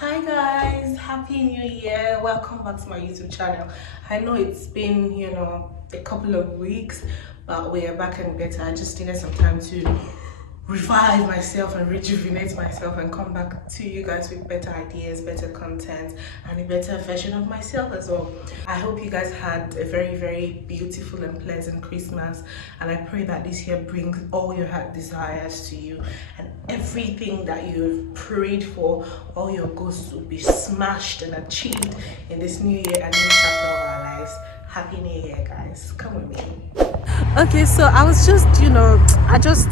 Hi guys, happy new year. Welcome back to my YouTube channel. I know it's been, a couple of weeks, but we are back and better. I just needed some time to revive myself and rejuvenate myself and come back to you guys with better ideas, better content, and a better version of myself as well. I hope you guys had a very, very beautiful and pleasant Christmas, and I pray that this year brings all your heart desires to you, and everything that you've prayed for, all your goals will be smashed and achieved in this new year and new chapter of our lives. Happy New Year, guys. Come with me. Okay, so I was just, it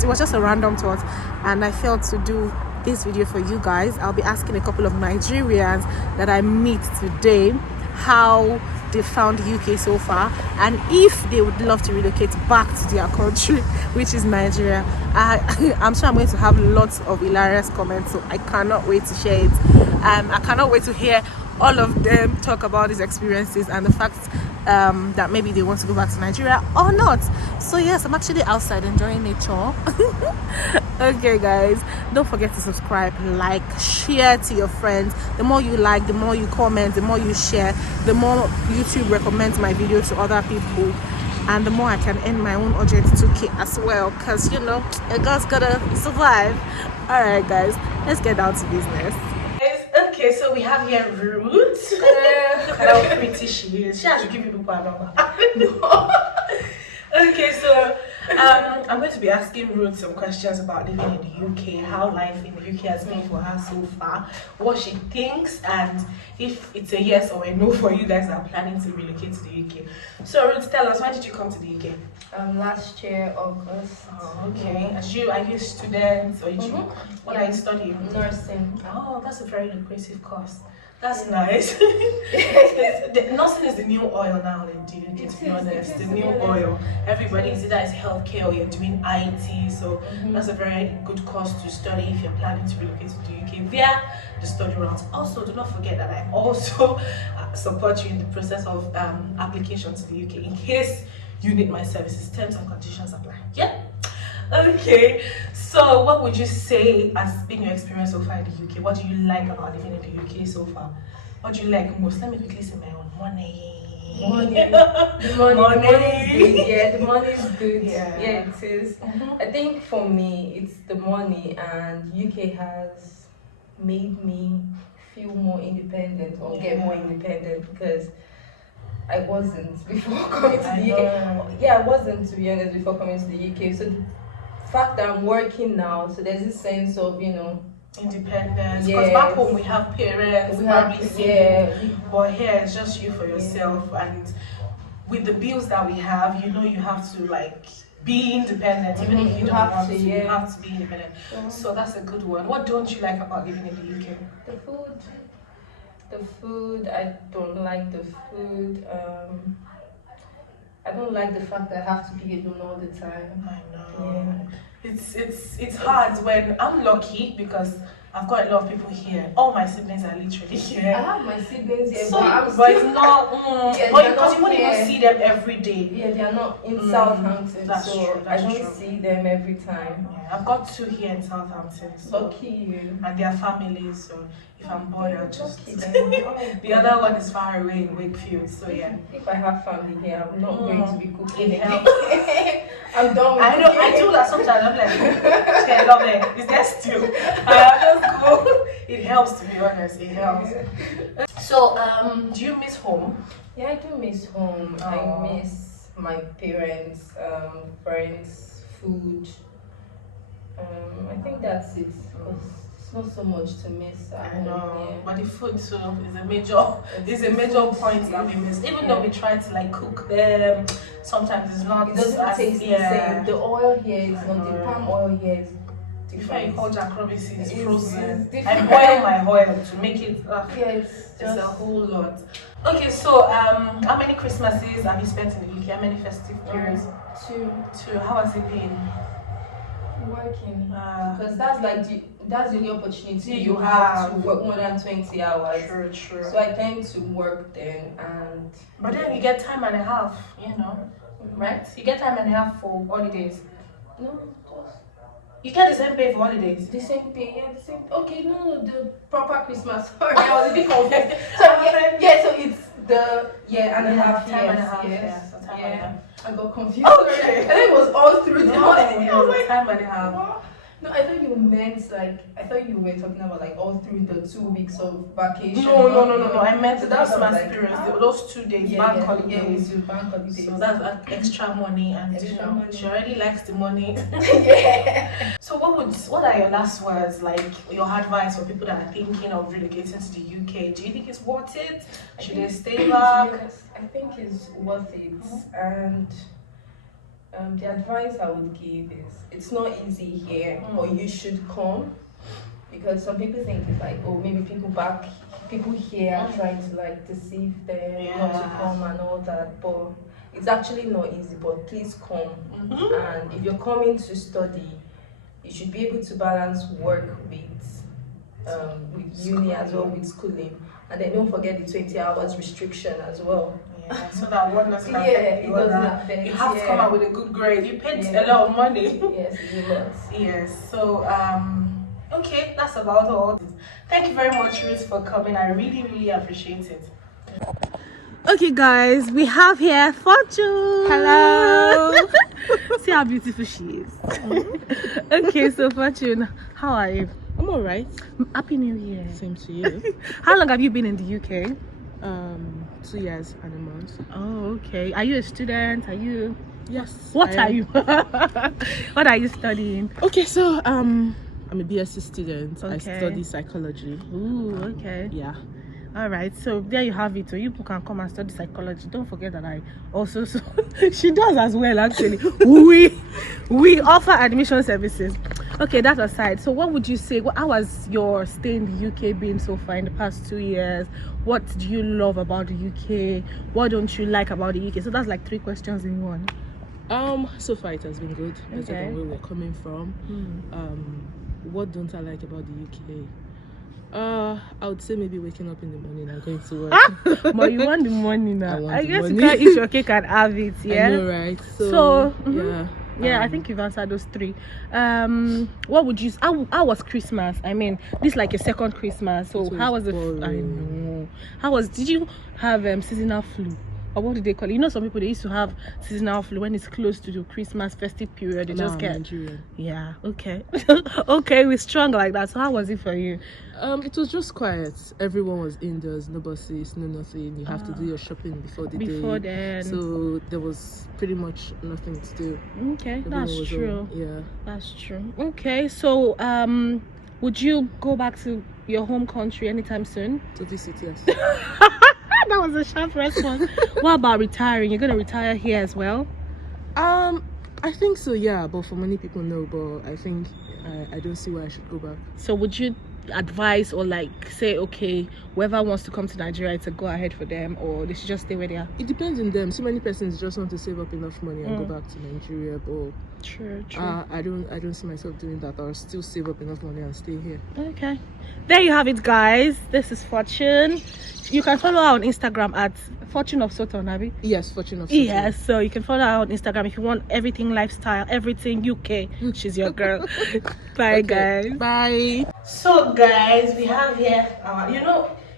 was just a random thought, and I felt to do this video for you guys. I'll be asking a couple of Nigerians that I meet today how they found UK so far, and if they would love to relocate back to their country, which is Nigeria. I'm sure I'm going to have lots of hilarious comments, so I cannot wait to share it. I cannot wait to hear all of them talk about these experiences and the fact that maybe they want to go back to Nigeria or not. So yes, I'm actually outside enjoying nature. Okay guys, don't forget to subscribe, like, share to your friends. The more you like, the more you comment, the more you share, the more YouTube recommends my video to other people, and the more I can earn my own urgent 2K as well, because a girl's gotta survive. All right guys, let's get down to business. Okay, so we have here Ruth. Look at how pretty she is. She has to give you people a number. No. Okay, so I'm going to be asking Ruth some questions about living in the UK, how life in the UK has been for her so far, what she thinks, and if it's a yes or a no for you guys that are planning to relocate to the UK. So Ruth, tell us, why did you come to the UK? Last year, August. Oh, okay. Are you a student, or what are you studying? Nursing. Oh, that's a very lucrative course. That's nice. Nursing is the new oil now in the UK, to be honest. The new oil. Everybody is either healthcare or you're doing IT, so that's a very good course to study if you're planning to relocate to the UK via the study routes. Also, do not forget that I also support you in the process of application to the UK in case you need my services. Terms and conditions apply. Yeah. Okay, so what would you say has been your experience so far in the UK? What do you like about living in the UK so far? What do you like most? Let me quickly say my own. Money. The money is good. Yeah, the money is good. Yeah, it is. I think for me, it's the money, and UK has made me feel more independent or get more independent, because I wasn't before coming to the UK. Yeah, I wasn't, to be honest, before coming to the UK. So the fact that I'm working now, so there's this sense of, independence. Because back home we have parents, but here it's just you for yourself, and with the bills that we have, you have to be independent, even if you don't want to. You have to be independent. So that's a good one. What don't you like about living in the UK? The food, I don't like the food. I don't like the fact that I have to be alone all the time. I know. Yeah. It's hard. When I'm lucky because I've got a lot of people here. All my siblings are literally here. I have my siblings here, so, but it's not. Because you won't even see them every day. Yeah, they are not in Southampton. That's true. I don't see them every time. Yeah, I've got 2 here in Southampton. So, lucky you. And their families. So if I'm bored, I'll just. The other one is far away in Wakefield. So yeah. If I have family here, I'm not going to be cooking. It helps. I'm done with I do that sometimes. I'm like, I love it. Is there still? I just go. It helps, to be honest. It helps. So, do you miss home? Yeah, I do miss home. I miss my parents, friends, food. I think that's it. It's not so much to miss. I know, but the food too is a major point that we miss. Even though we try to cook them, sometimes it's not. It doesn't taste the same. The oil here is not. The palm oil here is different. Before you call Jack Robinson, it's frozen. I boil my oil to make it. It's a whole lot. Okay, so how many Christmases have you spent in the UK? How many festive periods? 2. How has it been? Working, because that's the only opportunity you have to work more than 20 hours. True. So I tend to work then, but then you get time and a half, right? You get time and a half for holidays. No, You get the same pay for holidays? The same pay, yeah, the same. Okay, no, the proper Christmas. Sorry, I was a bit confused. So yeah, so it's the and a half time years. and a half, Yes, a time and a half. I got confused. Okay. I think it was all through the holiday. It was a time and a half. No, I thought you meant like I thought you were talking about like all through the 2 weeks of vacation. No. I meant So the that was Christmas like, period. Those 2 days, bank holidays. Yeah, we do bank holidays. So that's extra money, and Extra money. she already likes the money. Yeah. So what are your last words, like your advice for people that are thinking of relocating to the UK? Do you think it's worth it? Should they stay back? Yes, I think it's worth it, and the advice I would give is it's not easy here, but you should come, because some people think it's like, oh, maybe people here are trying to like deceive them not to come and all that, but it's actually not easy. But please come, and if you're coming to study, you should be able to balance work with uni as well, with schooling, and then don't forget the 20 hours restriction as well. Yeah, so that one doesn't affect you. It doesn't affect. You have to come out with a good grade. You paid a lot of money. Yes, it's a lot. Yes. So okay, that's about all. Thank you very much, Ruth, for coming. I really, really appreciate it. Okay, guys, we have here Fortune. Hello. See how beautiful she is. Okay, so Fortune, how are you? I'm alright. Happy New Year. Same to you. How long have you been in the UK? 2 years and a month. Oh, okay. Are you a student? Are you? Yes. What are you? What are you studying? Okay, so I'm a BSc student. Okay. I study psychology. Ooh, okay. Yeah. All right, so there you have it. So you can come and study psychology. Don't forget that I also she does as well. Actually, we offer admission services. Okay, that aside, so what would you say? How has your stay in the UK been so far in the past 2 years? What do you love about the UK? What don't you like about the UK? So that's like 3 questions in one. So far it has been good. Better Okay. than where we're coming from. What don't I like about the UK? I would say maybe waking up in the morning and going to work. But you want the money now. I guess want you the can't eat your cake and have it, yeah? I know, right? So, yeah. I think you've answered those 3. What would you? How was Christmas? I mean, this is like your second Christmas. So how was it? I know. Did you have seasonal flu? Or what do they call it? You know, some people, they used to have seasonal flu when it's close to the Christmas festive period. They just get Nigerian. Yeah, okay. Okay, we're strong like that. So how was it for you? It was just quiet. Everyone was indoors, no buses, no nothing. You have to do your shopping before the day. Before then. So there was pretty much nothing to do. Okay, Everyone that's was true. Yeah. That's true. Okay, so would you go back to your home country anytime soon? To visit, yes. That was a sharp response. What about retiring? You're gonna retire here as well? I think so, yeah. But for many people, no. But I think I don't see why I should go back. So would you advise or like say, okay, whoever wants to come to Nigeria, to go ahead for them, or they should just stay where they are? It depends on them. So many persons just want to save up enough money and go back to Nigeria, but True. I don't see myself doing that. I'll still save up enough money and stay here. Okay, there you have it, guys. This is Fortune. You can follow her on Instagram at Fortune of Soton, Abby. Yes, Fortune of Yes, so you can follow her on Instagram if you want everything lifestyle, everything UK. She's your girl. Bye, guys. Bye. So, guys, we have here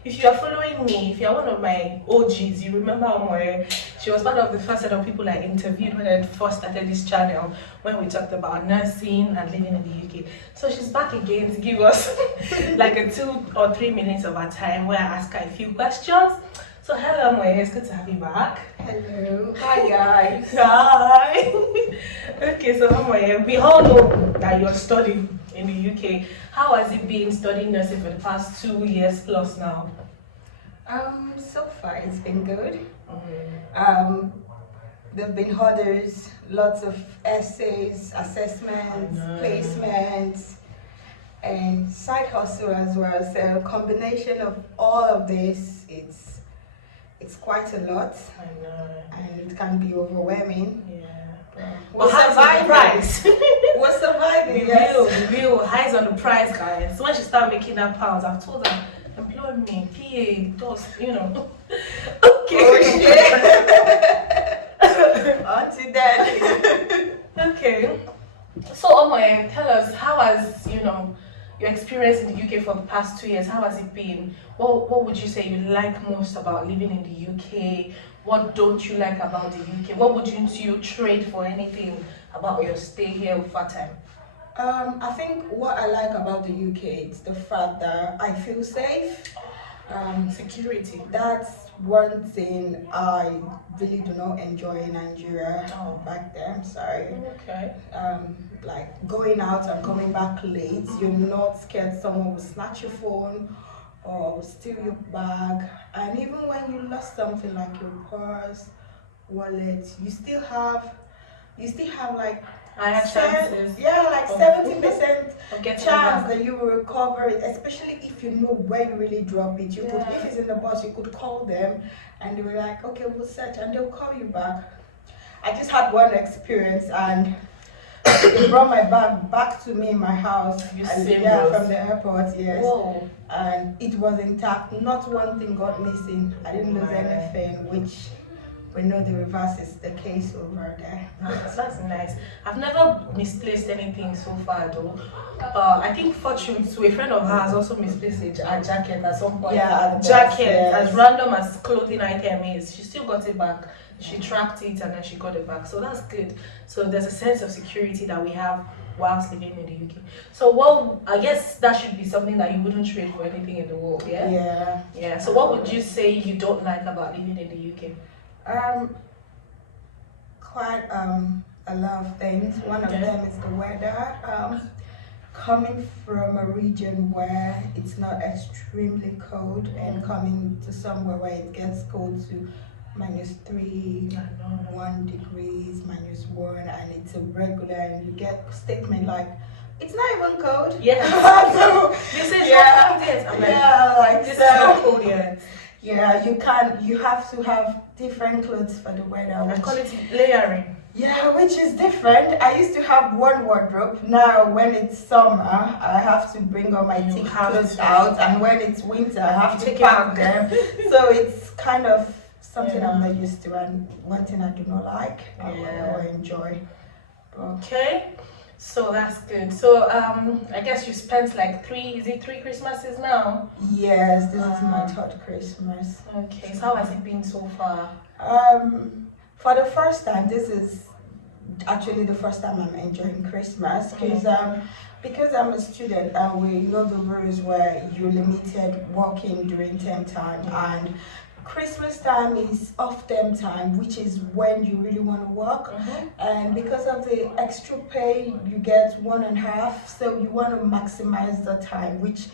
if you are following me, if you are one of my OGs, you remember Omoye. She was part of the first set of people I interviewed when I first started this channel, when we talked about nursing and living in the UK. So she's back again to give us like a 2 or 3 minutes of our time where I ask her a few questions. So hello Omoye, it's good to have you back. Hello. Hi guys. Hi. Okay, so Omoye, we all know that you're studying in the UK. How has it been studying nursing for the past 2 years plus now? So far it's been good. There have been others, lots of essays, assessments, placements, and side hustle as well. So a combination of all of this, it's quite a lot. I know. And it can be overwhelming. Yeah. We're surviving. Price. We're surviving. The real highs on the price, guys. So when she started making that pounds, I've told her, employ me, PA, does, Okay. Auntie Daddy. Okay. So, Omoye, tell us, how has, your experience in the UK for the past 2 years, how has it been? What would you say you like most about living in the UK? What don't you like about the UK? What would you trade for anything about your stay here over time? I think what I like about the UK is the fact that I feel safe. Security. That's one thing I really do not enjoy in Nigeria Oh. back then. Sorry. Okay. Like going out and coming back late, you're not scared someone will snatch your phone or steal your bag. And even when you lost something like your purse, wallet, you still have like I had chances. yeah, like of- 70% of getting chance it back. that you will recover it, especially if you know where you really drop it. You could, Yeah. if it's in the bus, you could call them and they were like, okay, we'll search, and they'll call you back. I just had one experience, and they brought my bag back to me in my house. You And serious? yeah, from the airport, yes. Whoa. And it was intact. Not one thing got missing. I didn't lose Wow. anything, which we know the reverse is the case over there. That's nice. I've never misplaced anything so far though. I think fortune to a friend of hers also misplaced a jacket at some point. Yeah, at the jacket, bus, yes. as random as clothing item is, she still got it back. She tracked it and then she got it back. So that's good. So there's a sense of security that we have whilst living in the UK. So I guess that should be something that you wouldn't trade for anything in the world, yeah? Yeah. Yeah. So what would you say you don't like about living in the UK? Quite a lot of things. One of Okay. them is the weather. Coming from a region where it's not extremely cold and coming to somewhere where it gets cold to -3, 1 degrees, -1, and it's a regular, and you get statement like, it's not even cold. Yes. So, This is yeah, not cold yet. I'm like, yeah, like this so. is not cold yet. Yeah, you have to have different clothes for the weather. I Which, call it layering. yeah, which is different. I used to have one wardrobe. Now, when it's summer, I have to bring all my You thick have clothes to. out, and when it's winter, I have to Take it pack back. them. So it's kind of something I'm Yeah. not used to, and one thing I do not like Yeah. or enjoy. But Okay, so that's good. So I guess you spent like three Christmases now. yes, this is my third Christmas. Okay, so how has it been so far? For the first time, this is actually the first time I'm enjoying Christmas because I'm a student, and we know the rules where you're limited working during term time, and Christmas time is off term time, which is when you really want to work. And because of the extra pay, you get 1.5, so you want to maximize the time, which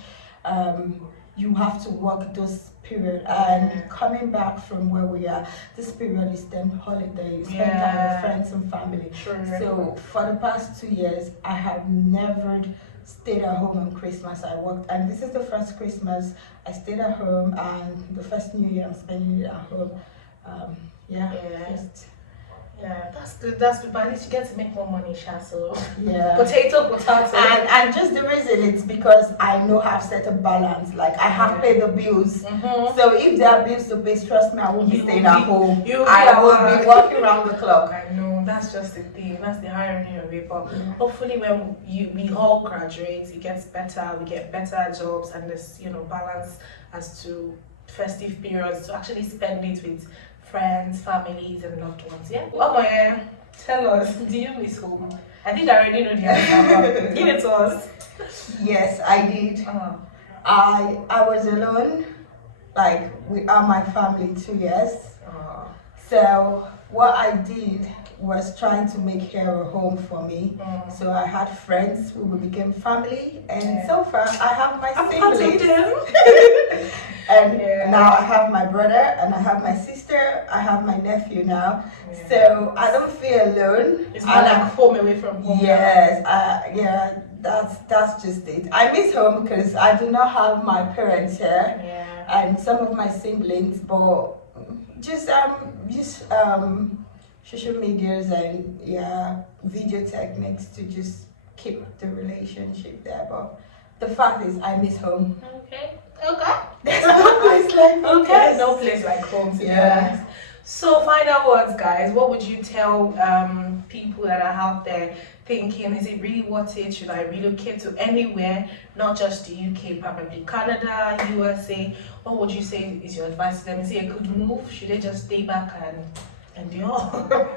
you have to work those period. And coming back from where we are, this period is then holiday. You spend time with friends and family. Sure. So for the past 2 years, I have never stayed at home on Christmas. I worked, and this is the first Christmas I stayed at home, and the first New Year I'm spending it at home. Yeah. Just, Yeah, that's good. That's good. But at least you get to make more money, Sha. So yeah. potato. And just the reason it's because I know I've set a balance. Like I have paid the bills. Mhm. So if there are bills to pay, trust me, I won't be You staying will at be- home. you will be I at will work. be working around the clock. I know, that's just the thing. That's the irony of it. But Yeah. hopefully, when we all graduate, it gets better. We get better jobs, and there's balance as to festive periods to actually spend it with friends, families, and loved ones. Yeah. Oh yeah. Tell us, do you miss home? I think I already know the answer. But give it to us. Yes, I did. I was alone, like without my family 2 years. So what I did was trying to make here a home for me. So I had friends who became family, and so far I have my I'm part of siblings. them. And Yeah. now I have my brother, and I have my sister, I have my nephew now. Yeah. So I don't feel alone. It's more And like home away from home. yes, yeah, that's just it. I miss home because I do not have my parents here Yeah. and some of my siblings, but just social medias and video techniques to just keep the relationship there. But the fact is, I miss home. Okay. There's no place like home. Okay. No place like home. To be Yeah. honest. So, final words, guys. What would you tell people that are out there thinking, is it really worth it? Should I relocate to anywhere, not just the UK, probably Canada, USA? What would you say is your advice to them? Is it a good move? Should they just stay back and endure?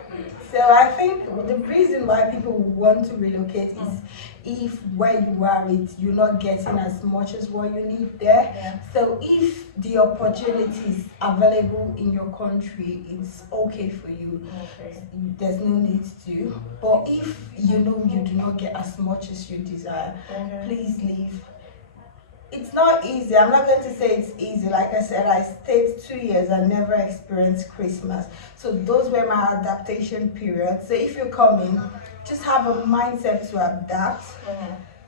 So I think the reason why people want to relocate is if where you are, you're not getting as much as what you need there. Yeah. So if the opportunities available in your country, it's okay for you. Okay. There's no need to. But if you know you do not get as much as you desire, Okay. please leave. It's not easy. I'm not going to say it's easy. Like I said, I stayed 2 years and never experienced Christmas. So those were my adaptation periods. So if you come in, just have a mindset to adapt.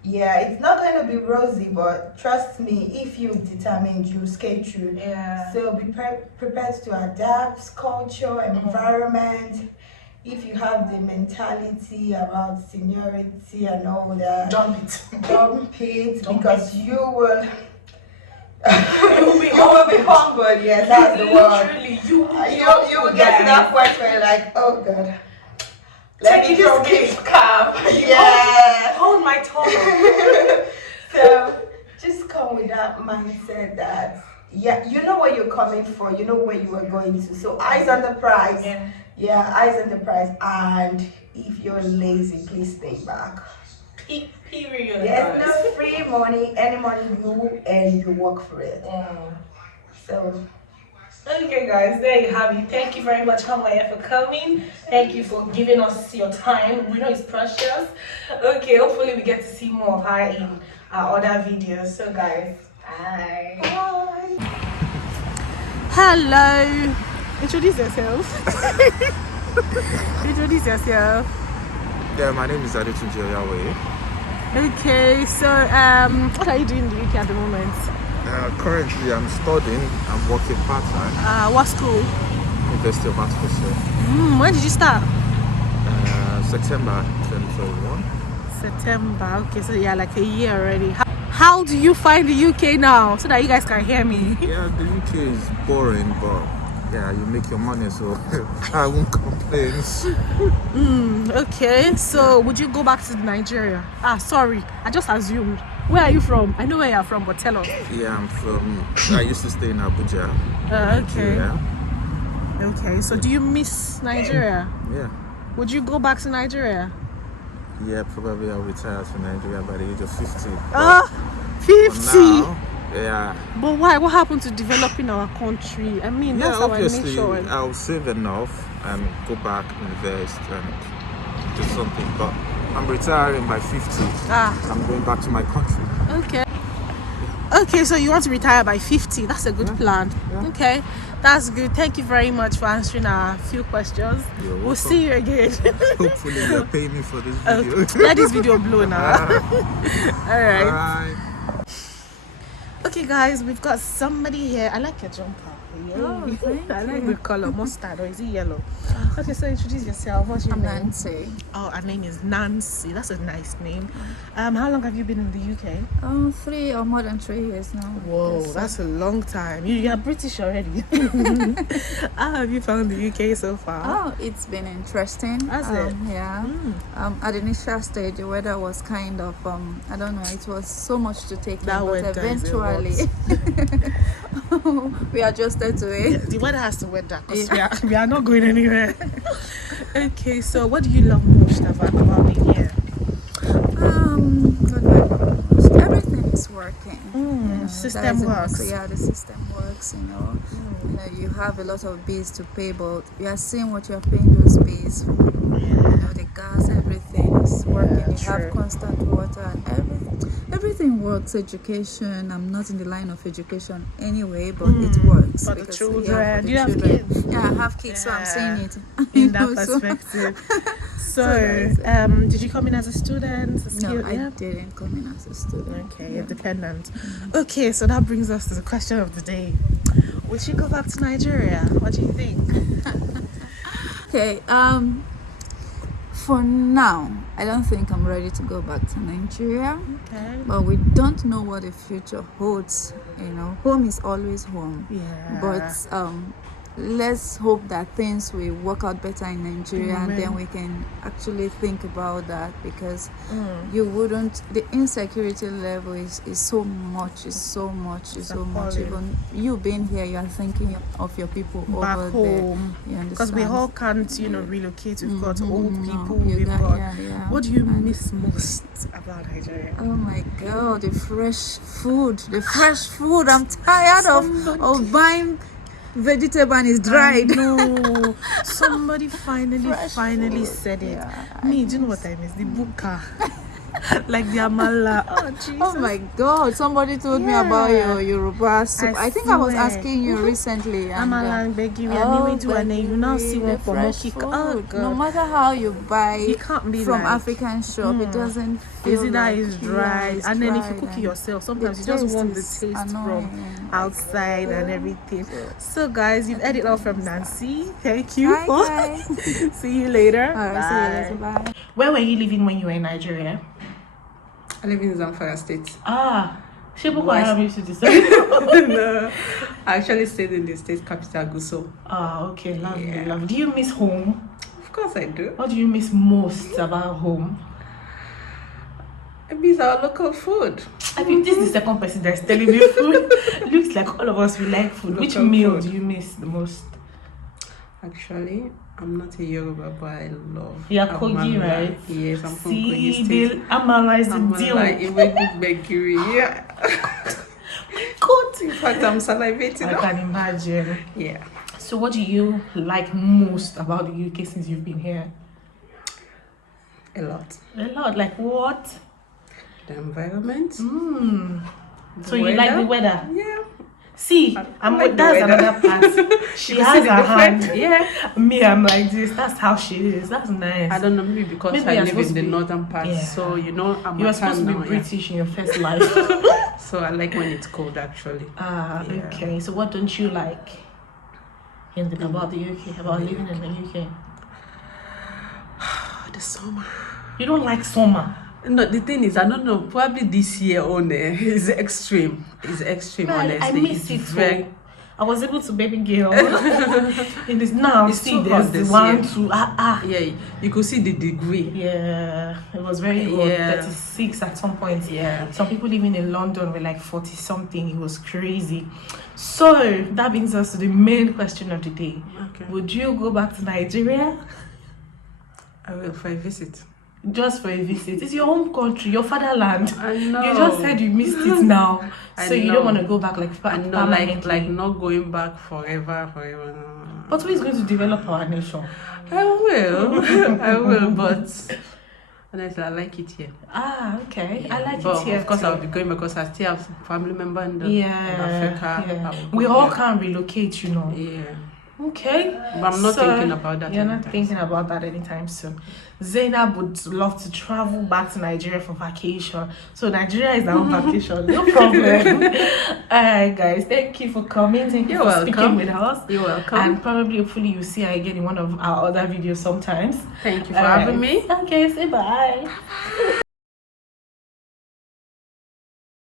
Yeah, it's not going to be rosy, but trust me, if you determined, you skate through. Yeah. So be prepared to adapt culture, environment. If you have the mentality about seniority and all that, Dump it. dump it, Dump because you will You'll be you will be humbled. Yes, that's the word. Literally, you You will get to that point where you're like, oh God, let me just just keep calm. Yeah. Hold my tongue. So just come with that mindset that you know where you're coming for, you know where you are going to. So eyes on the prize. Yeah, eyes on the prize. And if you're lazy, please stay back. Period. There's no free money. Any money you earn, you work for it. So Okay, guys, there you have it. Thank you very much, Kamalaiya, for coming. Thank you for giving us your time. We know it's precious. Okay, hopefully we get to see more of her in our other videos. So, guys, bye. Bye. Hello. Introduce yourself. Introduce yourself. Yeah, my name is Adetunji Oyawe. Okay, so what are you doing in the UK at the moment? Currently, I'm studying. I'm working part-time. What school? University of Hertfordshire. When did you start? September 2021. September. Okay, so yeah, like a year already. How do you find the UK now? So that you guys can hear me. Yeah, the UK is boring, but yeah, you make your money, so I won't complain. Okay, so would you go back to Nigeria? Sorry, I just assumed. Where are you from? I know where you're from, but tell us. Yeah, I used to stay in Abuja. Okay. Yeah. Okay, so do you miss Nigeria? Yeah. Would you go back to Nigeria? Yeah, probably I'll retire to Nigeria by the age of 50. 50? For now, yeah. But why? What happened to developing our country? I mean, Yeah, that's our obviously, nation. I'll save enough and go back, invest, and do something. But I'm retiring by 50. I'm going back to my country. Okay. Okay, so you want to retire by 50. That's a good plan. Yeah. Okay, that's good. Thank you very much for answering our few questions. You're We'll welcome. see you again. Hopefully you're paying me for this video. Let this video blow now. All right. Alright. Okay, guys, we've got somebody here. I like your jumper. Oh, thank I like you. the color, mustard, or is it yellow? Okay, so introduce yourself. What's your I'm name? Nancy. Oh, her name is Nancy. That's a nice name. How long have you been in the UK? 3 or more than 3 years now. Whoa, Yes, that's a long time. You are British already. How have you found the UK so far? Oh, it's been interesting. Has it? Yeah. At the initial stage, the weather was kind of, I don't know, it was so much to take That in, but weather is a eventually we adjusted to Yeah, it. the weather has to weather because we are not going anywhere. Okay, so what do you love most about being here? What do I love most? Everything is working. System that is the works. most- yeah, the system works. You have a lot of bills to pay, but you are seeing what you are paying those bills for. The gas, everything is working. You true. have constant water and everything works. Education. I'm not in the line of education anyway, but it works. For the because, children. yeah, for the Do you have children. kids? Yeah, I have kids, so I'm seeing it. In that So- perspective. So, that's did you come in as a student? No, I didn't come in as a student. Okay, you're dependent. Okay, so that brings us to the question of the day. Would you go back to Nigeria? What do you think? Okay, for now, I don't think I'm ready to go back to Nigeria. Okay. But we don't know what the future holds. Home is always home. Yeah. But let's hope that things will work out better in Nigeria, and then Amen. we can actually think about that, because you wouldn't, the insecurity level is so much, appalling. Even you being here, you are thinking of your people Back over home, there. because we all can't, relocate. We've got old No, people. you We've got- got. yeah. What do you And- miss most about Nigeria? Oh my god, the fresh food. I'm tired of buying vegetable and it's dried. No, somebody finally food. said it. Yeah, Me, do you know what I miss? The buka, like the amala. Oh Jesus! Oh my god, somebody told me about your Yoruba soup. I think I was swear. asking you recently. And, Amala and begiri and ewedu, and then you now see the one for fresh monkey. food. Oh God! No matter how you buy It can't be from like, African shop, it doesn't feel is it that like it's dry? it's And then if you dried cook it and yourself, the sometimes you just taste want the is taste annoying. from outside and everything. So guys, you've heard it all from Nancy. Thank you. Bye, guys. See you later. Alright, see you later. Bye. Where were you living when you were in Nigeria? I live in Zamfara State. Ah, Boko Why- Haram used to decide. No, I actually stayed in the state capital, Gusau. Ah, okay, lovely, Yeah. lovely. Do you miss home? Of course I do. What do you miss most about home? I miss our local food. I think this is the second person that's telling me food. Looks like all of us we like food. Which Local meal food. do you miss the most? Actually, I'm not a Yoruba, but I love You're Kogi, amala. right? Yes, I'm from See, Kogi the State. amala is the deal. Amala, Iwedu, Begiri. Yeah. God, In fact, I'm salivating. I now. can imagine. Yeah. So, what do you like most about the UK since you've been here? A lot. A lot. Like what? The environment. Mm. The So you like the weather? Yeah. See, I'm like the that's weather. another part. She You has see the her hand. difference? Yeah. Me, I'm like this. That's how she is. That's nice. I don't know, maybe because Maybe I you're live supposed in to the be- northern part, Yeah. so I'm You a were supposed to be now, yeah. British in your first life. So I like when it's cold, actually. Ah, Yeah. okay. So what don't you like about the UK? About living in the UK? The summer. You don't like summer. No, the thing is, I don't know. Probably this year on is extreme. It's extreme, honestly. I miss it's it very. too. I was able to baby girl in this now. It's See, too there's hot the this one, year. two, Yeah, you could see the degree. Yeah, it was very hot. Yeah. 36 at some point. Yeah. Some people living in London were like 40 something. It was crazy. So that brings us to the main question of the day. Okay. Would you go back to Nigeria I will for a visit. just for a visit? It's your home country, your fatherland. I know. You just said you missed it now, I so you know. don't want to go back like I know, like permanently. not going back forever. No. But who is going to develop our nation? I will. I will, but honestly, I like it here. Ah, okay. I like But it here. of course, too. I'll be going because I still have family member in, in Africa. Yeah. I will go We all there. can relocate, you know. Yeah. Okay. But I'm not So, thinking about that. You're not anytime thinking about that anytime soon. Zainab would love to travel back to Nigeria for vacation. So Nigeria is our vacation. No problem. Alright guys, thank you for coming. Thank you You're for speaking welcome. with us. You're welcome. And probably hopefully you'll see her again in one of our other videos sometimes. Thank you for Alright. having me. Okay, say bye.